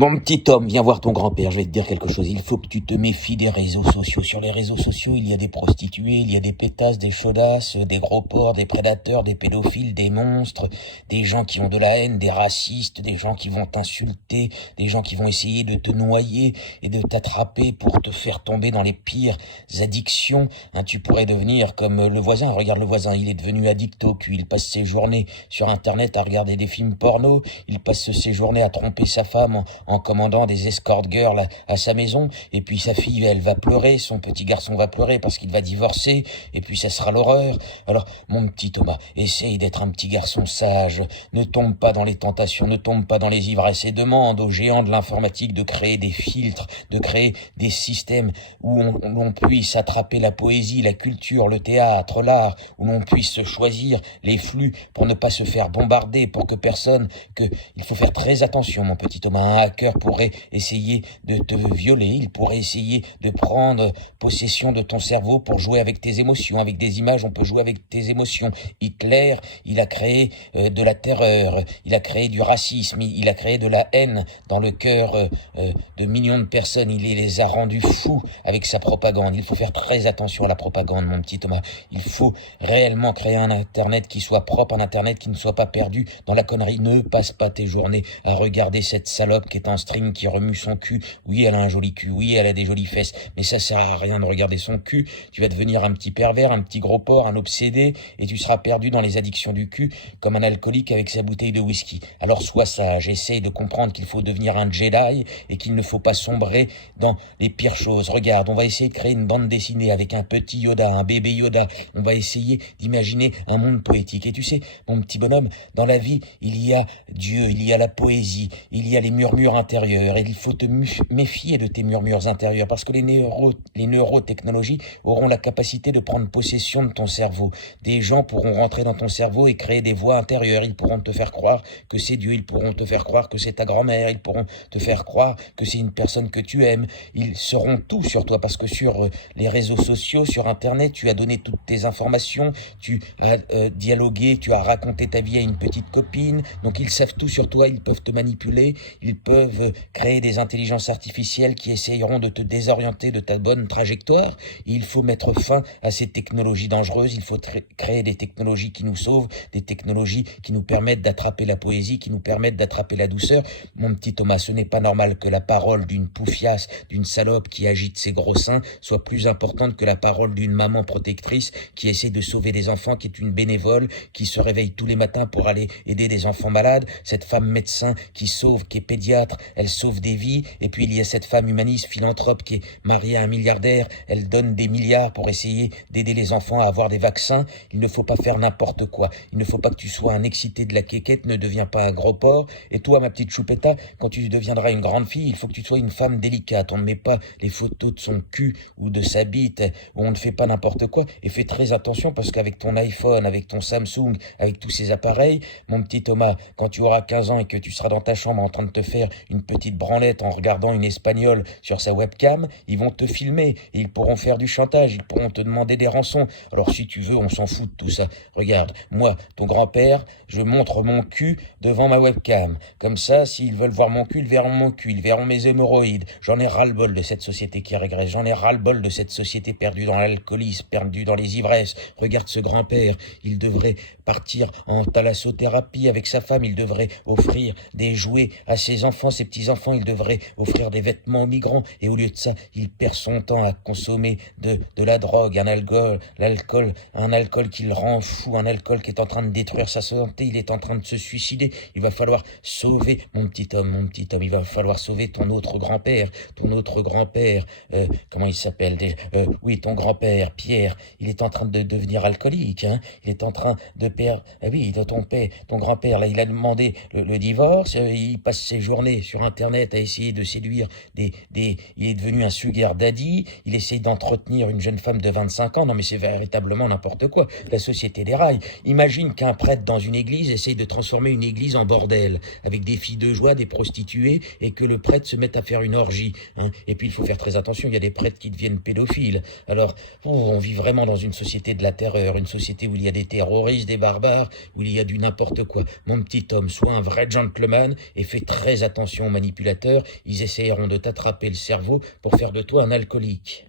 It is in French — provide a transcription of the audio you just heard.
Mon petit Tom, viens voir ton grand-père, je vais te dire quelque chose. Il faut que tu te méfies des réseaux sociaux. Sur les réseaux sociaux, il y a des prostituées, il y a des pétasses, des chaudasses, des gros porcs, des prédateurs, des pédophiles, des monstres, des gens qui ont de la haine, des racistes, des gens qui vont t'insulter, des gens qui vont essayer de te noyer et de t'attraper pour te faire tomber dans les pires addictions. Tu pourrais devenir comme le voisin. Regarde le voisin, il est devenu addict au cul. Il passe ses journées sur Internet à regarder des films porno. Il passe ses journées à tromper sa femme en commandant des escort girls à sa maison, et puis sa fille, elle va pleurer, son petit garçon va pleurer parce qu'il va divorcer, et puis ça sera l'horreur. Alors, mon petit Thomas, essaye d'être un petit garçon sage, ne tombe pas dans les tentations, ne tombe pas dans les ivresses, et demande aux géants de l'informatique de créer des filtres, de créer des systèmes où l'on puisse attraper la poésie, la culture, le théâtre, l'art, où l'on puisse choisir les flux pour ne pas se faire bombarder, pour que il faut faire très attention, mon petit Thomas. Un hacker pourrait essayer de te violer, il pourrait essayer de prendre possession de ton cerveau pour jouer avec tes émotions. Avec des images, on peut jouer avec tes émotions. Hitler, il a créé de la terreur, il a créé du racisme, il a créé de la haine dans le cœur de millions de personnes. Il les a rendus fous avec sa propagande. Il faut faire très attention à la propagande, mon petit Thomas. Il faut réellement créer un Internet qui soit propre, un Internet qui ne soit pas perdu dans la connerie. Ne passe pas tes journées à regarder cette salope qui est en string, qui remue son cul. Oui, elle a un joli cul, oui, elle a des jolies fesses, mais ça sert à rien de regarder son cul. Tu vas devenir un petit pervers, un petit gros porc, un obsédé, et tu seras perdu dans les addictions du cul, comme un alcoolique avec sa bouteille de whisky. Alors sois sage, essaye de comprendre qu'il faut devenir un Jedi, et qu'il ne faut pas sombrer dans les pires choses. Regarde, on va essayer de créer une bande dessinée avec un petit Yoda, un bébé Yoda. On va essayer d'imaginer un monde poétique. Et tu sais, mon petit bonhomme, dans la vie, il y a Dieu, il y a la poésie, il y a les murmures intérieurs, et il faut te méfier de tes murmures intérieurs, parce que les neurotechnologies auront la capacité de prendre possession de ton cerveau. Des gens pourront rentrer dans ton cerveau et créer des voix intérieures. Ils pourront te faire croire que c'est Dieu, ils pourront te faire croire que c'est ta grand-mère, ils pourront te faire croire que c'est une personne que tu aimes. Ils sauront tout sur toi, parce que sur les réseaux sociaux, sur Internet, tu as donné toutes tes informations, tu as dialogué, tu as raconté ta vie à une petite copine, donc ils savent tout sur toi, ils peuvent te manipuler, ils peuvent créer des intelligences artificielles qui essayeront de te désorienter de ta bonne trajectoire. Et il faut mettre fin à ces technologies dangereuses, il faut créer des technologies qui nous sauvent, des technologies qui nous permettent d'attraper la poésie, qui nous permettent d'attraper la douceur. Mon petit Thomas, ce n'est pas normal que la parole d'une poufiasse, d'une salope qui agite ses gros seins soit plus importante que la parole d'une maman protectrice qui essaie de sauver des enfants, qui est une bénévole, qui se réveille tous les matins pour aller aider des enfants malades. Cette femme médecin qui sauve, qui est pédiatre, elle sauve des vies. Et puis il y a cette femme humaniste, philanthrope, qui est mariée à un milliardaire, elle donne des milliards pour essayer d'aider les enfants à avoir des vaccins. Il ne faut pas faire n'importe quoi. Il ne faut pas que tu sois un excité de la quéquette, ne deviens pas un gros porc. Et toi, ma petite choupetta, quand tu deviendras une grande fille, il faut que tu sois une femme délicate. On ne met pas les photos de son cul ou de sa bite, où on ne fait pas n'importe quoi. Et fais très attention, parce qu'avec ton iPhone, avec ton Samsung, avec tous ces appareils, mon petit Thomas, quand tu auras 15 ans et que tu seras dans ta chambre en train de te faire une petite branlette en regardant une espagnole sur sa webcam, ils vont te filmer, et ils pourront faire du chantage, ils pourront te demander des rançons. Alors si tu veux, on s'en fout de tout ça. Regarde, moi, ton grand-père, je montre mon cul devant ma webcam. Comme ça, s'ils veulent voir mon cul, ils verront mon cul, ils verront mes hémorroïdes. J'en ai ras-le-bol de cette société qui régresse, j'en ai ras-le-bol de cette société perdue dans l'alcoolisme, perdue dans les ivresses. Regarde ce grand-père, il devrait partir en thalassothérapie avec sa femme, il devrait offrir des jouets à ses enfants, ses petits-enfants, il devrait offrir des vêtements aux migrants, et au lieu de ça, il perd son temps à consommer de la drogue, un alcool qui le rend fou, un alcool qui est en train de détruire sa santé, il est en train de se suicider. Il va falloir sauver mon petit homme, il va falloir sauver ton autre grand-père, comment il s'appelle déjà, oui, ton grand-père, Pierre, il est en train de devenir alcoolique, il est en train de perdre, oui, ton grand-père, là, il a demandé le divorce, il passe ses journées sur Internet à essayer de séduire il est devenu un sugar daddy, il essaye d'entretenir une jeune femme de 25 ans, non mais c'est véritablement n'importe quoi, la société déraille. Imagine qu'un prêtre dans une église essaye de transformer une église en bordel, avec des filles de joie, des prostituées, et que le prêtre se mette à faire une orgie, Et puis il faut faire très attention, il y a des prêtres qui deviennent pédophiles. Alors, on vit vraiment dans une société de la terreur, une société où il y a des terroristes, des barbares, où il y a du n'importe quoi. Mon petit homme, sois un vrai gentleman et fais très attention attention aux manipulateurs, ils essayeront de t'attraper le cerveau pour faire de toi un alcoolique.